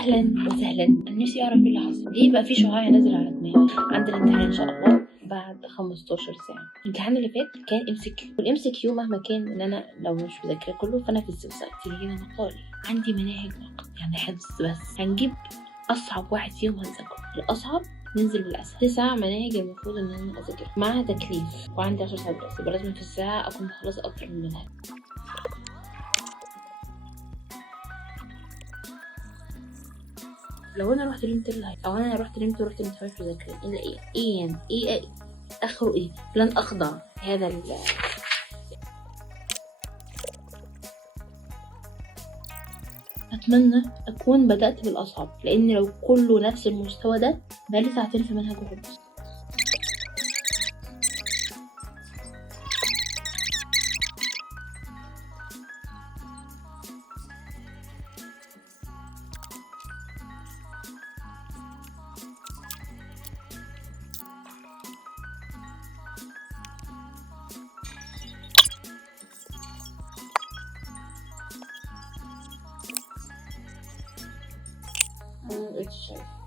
اهلا وسهلا. انا نفسي اعرف ايه اللي حصل، ليه بقى في شعاع نازل على دماغي؟ عندنا امتحان ان شاء الله بعد 15 ساعه. الامتحان اللي فات كان ام سي كيو، والام سي كيو مهما كان ان انا لو مش مذاكره كله فانا في السوسايد. تيجي هنا مقالي عندي مناهج نقد يعني حفظ بس، هنجيب اصعب واحد فيهم هنذاكره، الاصعب ننزل بالاسهل. 9 مناهج المفروض ان انا اذاكرها معاها تكليف، وعندي 10 ساعات دراسه، يبقى لازم في الساعه اكون مخلصه اكتر من منهج. لو انا رحت نمت او انا رحت نمت ورحت الامتحان مش مذاكره، الا ايه يعني ايه اخره ايه؟ لن اخضع هذا اتمنى اكون بدات بالاصعب، لان لو كله نفس المستوى ده بقالي ساعتين في منهج واحد بس. انا مبقتش شايفه.